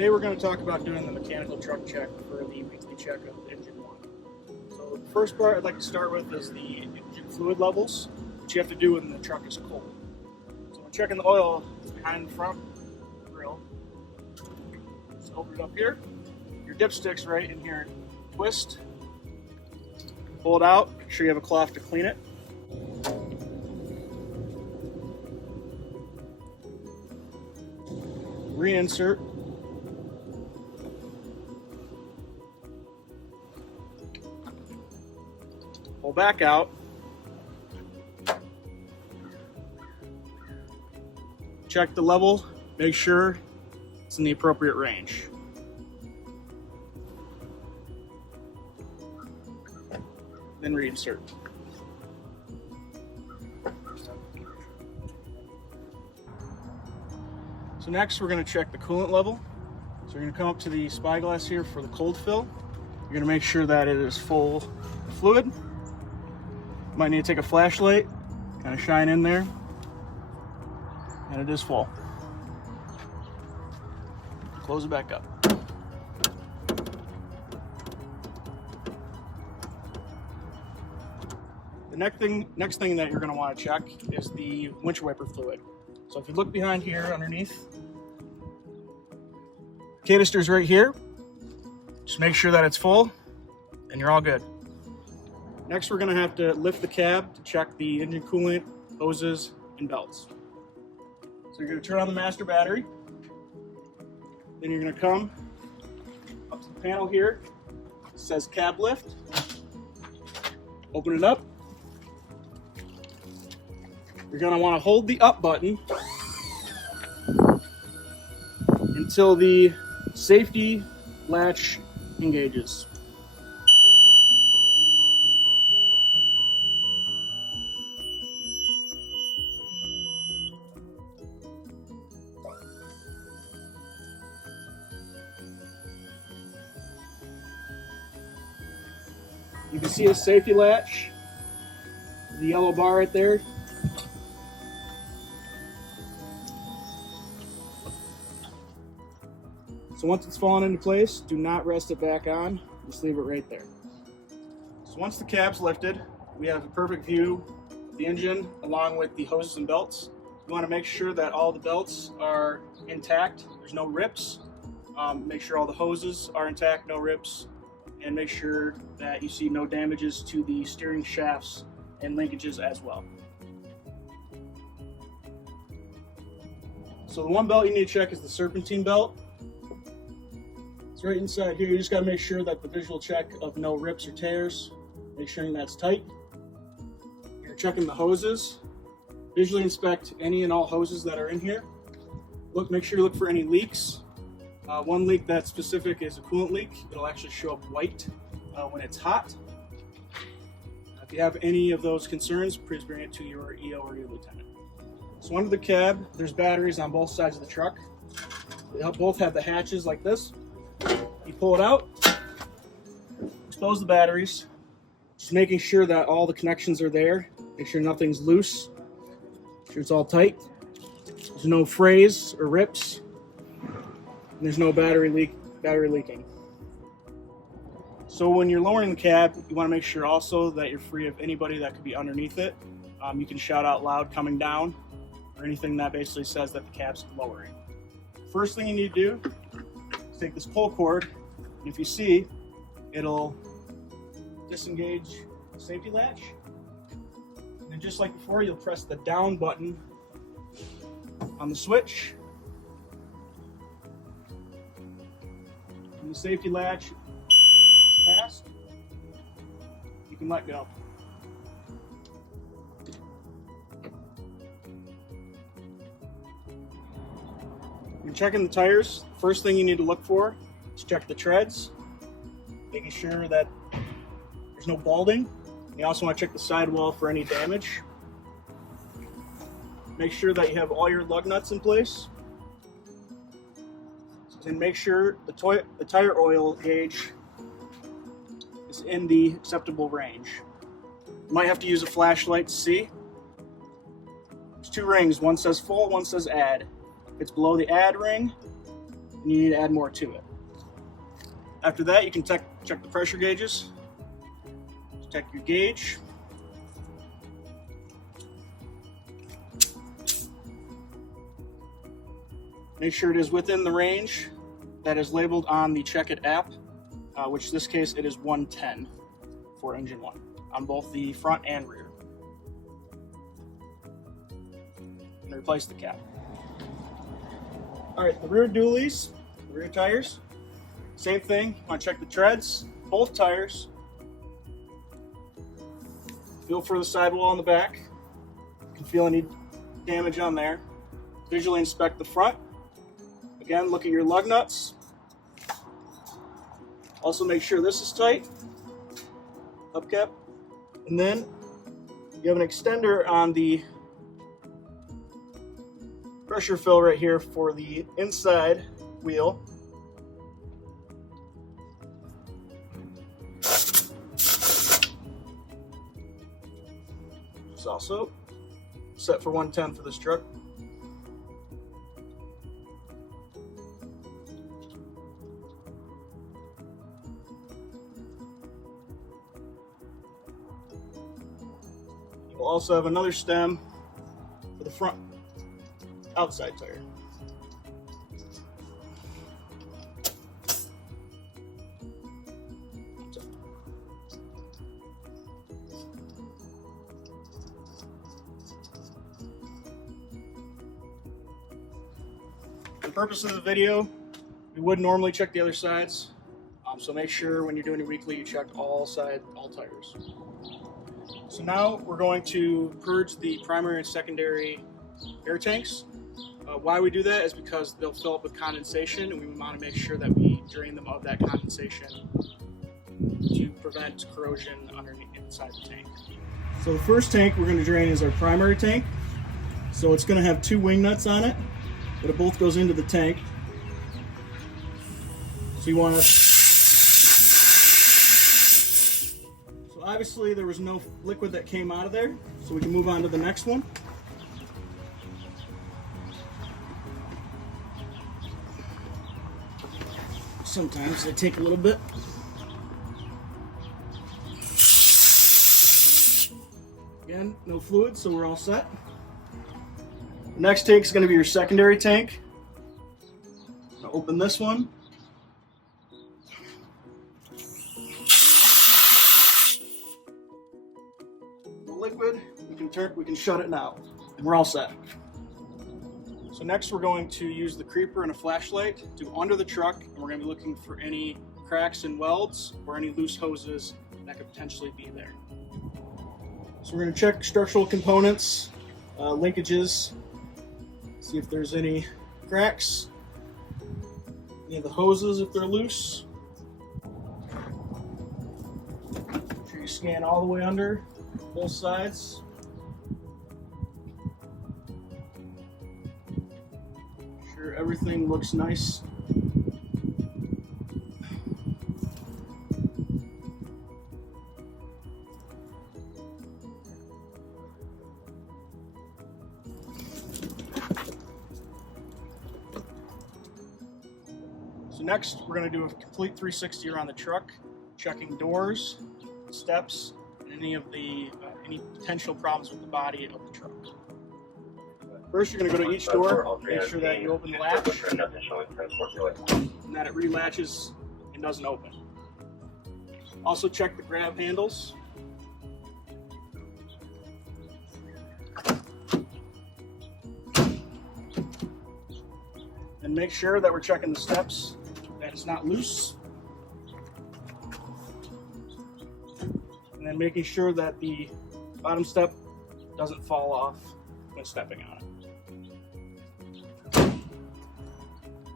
Today we're going to talk about doing the mechanical truck check for the weekly check of engine 1. So the first part I'd like to start with is the engine fluid levels, which you have to do when the truck is cold. So when checking the oil, it's behind the front grill. Just open it up here. Your dipstick's right in here. Twist, pull it out, make sure you have a cloth to clean it. Reinsert. Pull back out. Check the level, make sure it's in the appropriate range. Then reinsert. So next we're going to check the coolant level. So we're going to come up to the spyglass here for the cold fill. You're going to make sure that it is full of fluid. You might need to take a flashlight, kind of shine in there, and it is full. Close it back up. The next thing that you're going to want to check is the windshield wiper fluid. So if you look behind here underneath, canister's right here. Just make sure that it's full and you're all good. Next, we're going to have to lift the cab to check the engine coolant, hoses, and belts. So you're going to turn on the master battery. Then you're going to come up to the panel here. It says cab lift. Open it up. You're going to want to hold the up button until the safety latch engages. You can see a safety latch, the yellow bar right there. So once it's fallen into place, do not rest it back on, just leave it right there. So once the cab's lifted, we have a perfect view of the engine along with the hoses and belts. You want to make sure that all the belts are intact, there's no rips. Make sure all the hoses are intact, no rips, and make sure that you see no damages to the steering shafts and linkages as well. So the one belt you need to check is the serpentine belt. It's right inside here. You just got to make sure that the visual check of no rips or tears, make sure that's tight. You're checking the hoses. Visually inspect any and all hoses that are in here. Make sure you look for any leaks. One leak that's specific is a coolant leak. It'll actually show up white when it's hot. If you have any of those concerns, please bring it to your EO or your lieutenant. So under the cab, there's batteries on both sides of the truck. They both have the hatches like this. You pull it out, expose the batteries, just making sure that all the connections are there. Make sure nothing's loose. Make sure it's all tight. There's no frays or rips. And there's no battery leaking. So when you're lowering the cab, you want to make sure also that you're free of anybody that could be underneath it. You can shout out loud coming down or anything that basically says that the cab's lowering. First thing you need to do is take this pull cord, and if you see, it'll disengage the safety latch. And then just like before, you'll press the down button on the switch. When the safety latch is passed, you can let go. When checking the tires, first thing you need to look for is check the treads, making sure that there's no balding. You also want to check the sidewall for any damage. Make sure that you have all your lug nuts in place. And make sure the tire oil gauge is in the acceptable range. You might have to use a flashlight to see. There's two rings, one says full, one says add. If it's below the add ring, and you need to add more to it. After that, you can check the pressure gauges. Check your gauge. Make sure it is within the range that is labeled on the Check It app, which in this case it is 110 for engine 1 on both the front and rear. And replace the cap. All right, the rear dualies, the rear tires, same thing. You want to check the treads, both tires. Feel for the sidewall in the back. You can feel any damage on there. Visually inspect the front. Again, look at your lug nuts. Also make sure this is tight, hubcap. And then you have an extender on the pressure fill right here for the inside wheel. It's also set for 110 for this truck. We'll also have another stem for the front outside tire. For the purpose of the video, we would normally check the other sides, so make sure when you're doing your weekly you check all tires. So now we're going to purge the primary and secondary air tanks. Why we do that is because they'll fill up with condensation, and we want to make sure that we drain them of that condensation to prevent corrosion inside the tank. So the first tank we're going to drain is our primary tank. So it's going to have 2 wing nuts on it, but it both goes into the tank. So you want to... So obviously there was no liquid that came out of there, so we can move on to the next one. Sometimes they take a little bit. Again, no fluid, so we're all set. The next tank is going to be your secondary tank. I'm going to open this one. The liquid, we can shut it now, and we're all set. So next we're going to use the creeper and a flashlight to go under the truck, and we're going to be looking for any cracks and welds or any loose hoses that could potentially be there. So we're going to check structural components, linkages, see if there's any cracks, any of the hoses if they're loose. Make sure you scan all the way under, both sides. Everything looks nice. So next we're going to do a complete 360 around the truck, checking doors, steps, and any of the any potential problems with the body of the truck. First, you're going to go to each door, make sure that you open the latch, and that it relatches and doesn't open. Also check the grab handles. And make sure that we're checking the steps, that it's not loose. And then making sure that the bottom step doesn't fall off when stepping on it.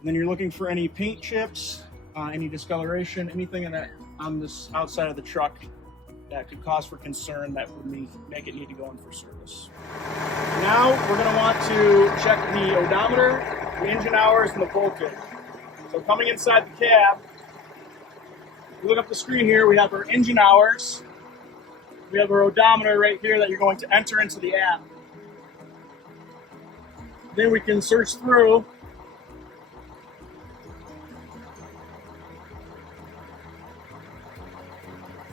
And then you're looking for any paint chips, any discoloration, anything in that on this outside of the truck that could cause for concern that would make it need to go in for service. Now we're going to want to check the odometer, the engine hours, and the bulkhead. So coming inside the cab, you look up the screen here, we have our engine hours. We have our odometer right here that you're going to enter into the app. Then we can search through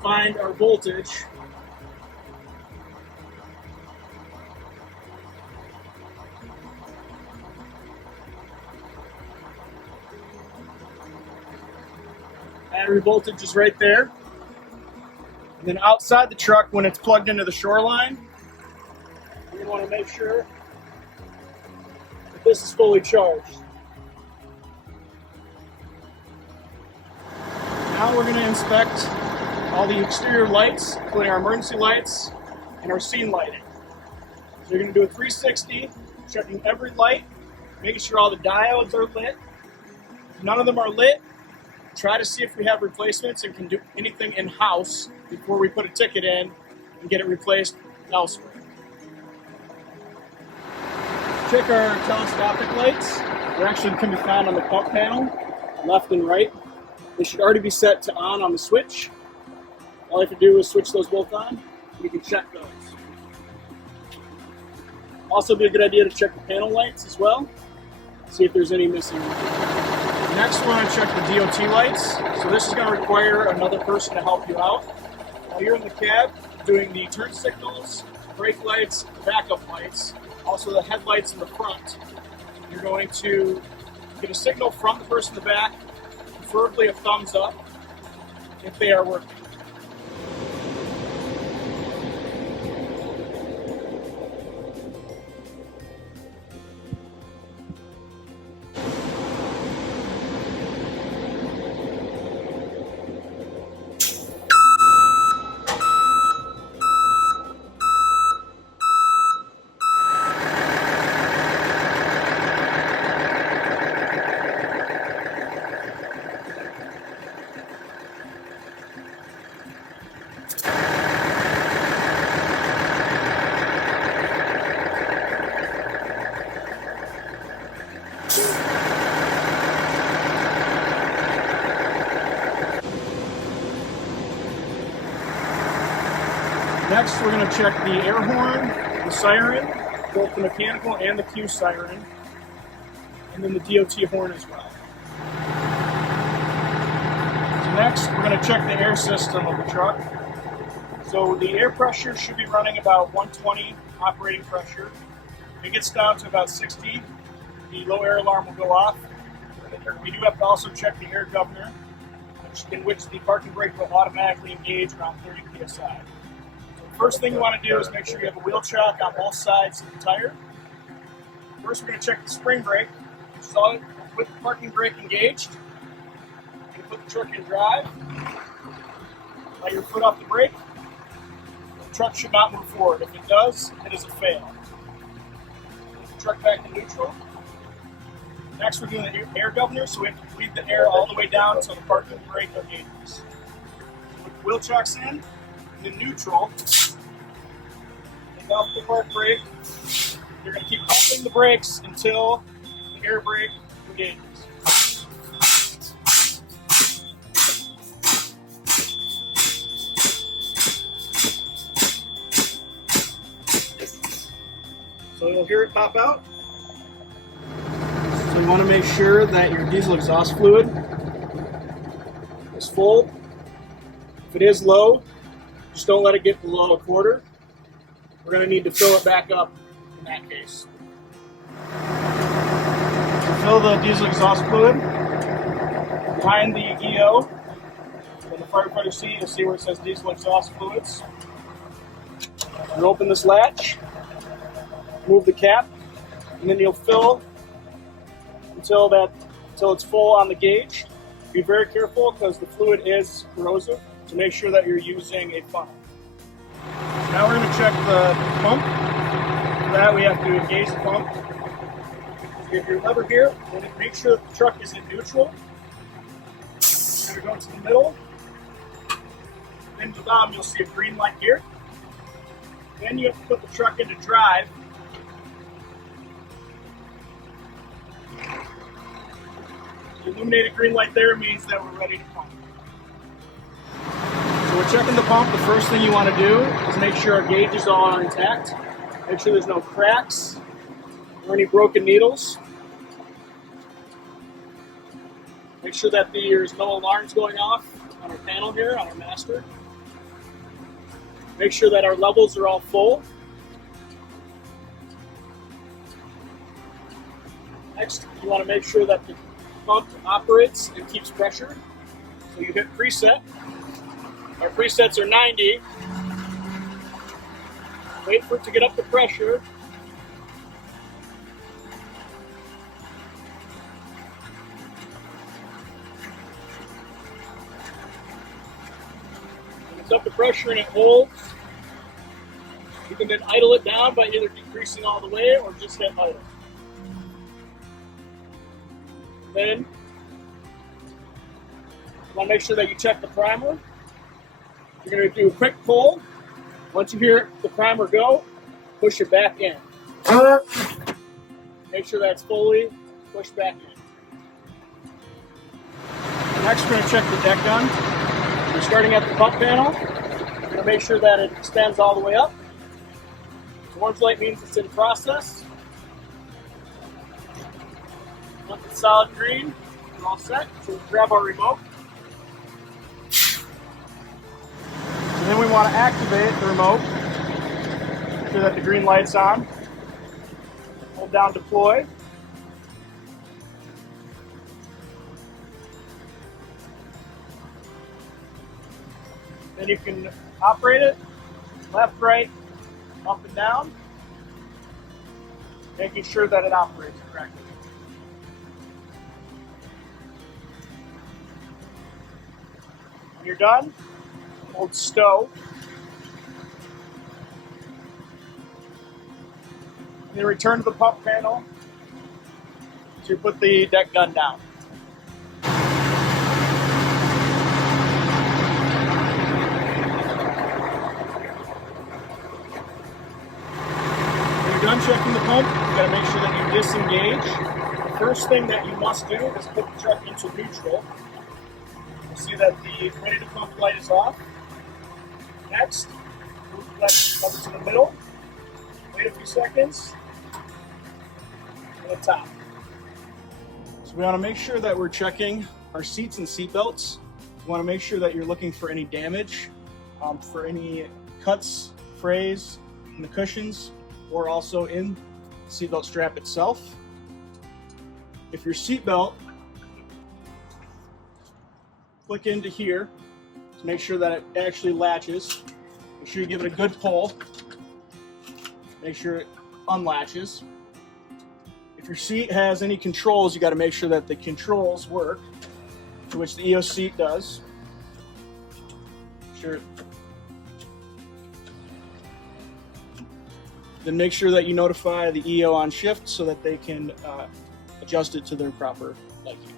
find our voltage. Battery voltage is right there. And then outside the truck, when it's plugged into the shoreline, you're going to want to make sure that this is fully charged. Now we're going to inspect all the exterior lights, including our emergency lights and our scene lighting. So you're going to do a 360, checking every light, making sure all the diodes are lit. If none of them are lit, try to see if we have replacements and can do anything in-house before we put a ticket in and get it replaced elsewhere. Check our telescopic lights. They actually can be found on the pump panel, left and right. They should already be set to on the switch. All you have to do is switch those both on. You can check those. Also be a good idea to check the panel lights as well. See if there's any missing. Next, we want to check the DOT lights. So this is going to require another person to help you out. While you're in the cab, doing the turn signals, brake lights, backup lights, also the headlights in the front. You're going to get a signal from the person in the back, preferably a thumbs up, if they are working. Next, we're going to check the air horn, the siren, both the mechanical and the Q siren, and then the DOT horn as well. So next, we're going to check the air system of the truck. So the air pressure should be running about 120 operating pressure. If it gets down to about 60, the low air alarm will go off. We do have to also check the air governor, in which the parking brake will automatically engage around 30 psi. First thing you want to do is make sure you have a wheel chock on both sides of the tire. First, we're going to check the spring brake. So with the parking brake engaged, you're going to put the truck in drive. Lay your foot off the brake. The truck should not move forward. If it does, it is a fail. Put the truck back in neutral. Next, we're doing the air governor, so we have to bleed the air all the way down until the parking brake engages. Put the wheel chocks in neutral. Take off the park brake. You're going to keep pumping the brakes until the air brake engages. So you'll hear it pop out. So you want to make sure that your diesel exhaust fluid is full. If it is low, just don't let it get below a quarter. We're going to need to fill it back up in that case. So fill the diesel exhaust fluid behind the EO. In the firefighter seat, you'll see where it says diesel exhaust fluids. You open this latch, move the cap, and then you'll fill until it's full on the gauge. Be very careful because the fluid is corrosive. To make sure that you're using a funnel. Now we're going to check the pump. For that, we have to engage the pump. Get your lever here, and make sure that the truck is in neutral. We're going to go to the middle. Then to the bottom, you'll see a green light here. Then you have to put the truck into drive. The illuminated green light there means that we're ready to pump. So we're checking the pump. The first thing you want to do is make sure our gauges all are intact. Make sure there's no cracks or any broken needles. Make sure that there's no alarms going off on our panel here, on our master. Make sure that our levels are all full. Next, you want to make sure that the pump operates and keeps pressure. So you hit preset. Our presets are 90. Wait for it to get up to pressure. When it's up to pressure and it holds, you can then idle it down by either decreasing all the way or just hit idle. Then you want to make sure that you check the primer. You're going to do a quick pull. Once you hear the primer go, push it back in. Make sure that's fully pushed back in. Next, we're going to check the deck gun. We're starting at the pump panel. We're going to make sure that it extends all the way up. The orange light means it's in process. Once it's solid green, we're all set. So we'll grab our remote. And then we want to activate the remote. Make sure that the green light's on. Hold down deploy. Then you can operate it left, right, up and down, making sure that it operates correctly. When you're done, hold stow. And then return to the pump panel to put the deck gun down. When you're done checking the pump, you've got to make sure that you disengage. The first thing that you must do is put the truck into neutral. You'll see that the ready to pump light is off. Next, move the left cover to the middle. Wait a few seconds. And the top. So we want to make sure that we're checking our seats and seat belts. We want to make sure that you're looking for any damage, for any cuts, frays in the cushions, or also in the seatbelt strap itself. If your seatbelt, click into here to make sure that it actually latches. Make sure you give it a good pull. Make sure it unlatches. If your seat has any controls, you got to make sure that the controls work, to which the EOS seat does. Sure. Then make sure that you notify the EO on shift so that they can adjust it to their proper liking.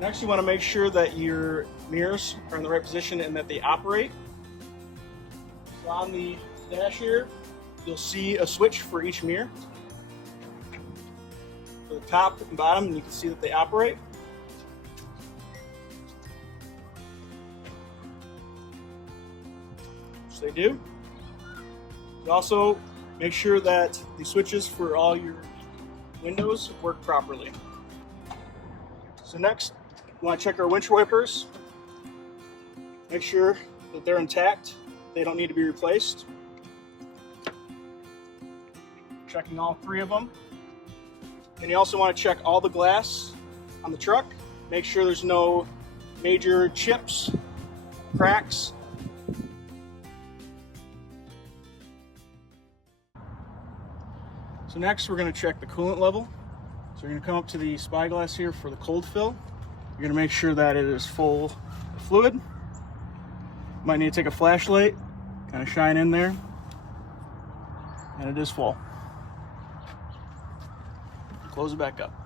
Next, you want to make sure that your mirrors are in the right position and that they operate. So on the dash here, you'll see a switch for each mirror. For the top and bottom, and you can see that they operate. Which they do. You also make sure that the switches for all your windows work properly. So next, we want to check our windshield wipers. Make sure that they're intact. They don't need to be replaced. Checking all three of them. And you also want to check all the glass on the truck. Make sure there's no major chips, cracks. So next we're going to check the coolant level. So we're going to come up to the spyglass here for the cold fill. You're going to make sure that it is full of fluid. Might need to take a flashlight, kind of shine in there, and it is full. Close it back up.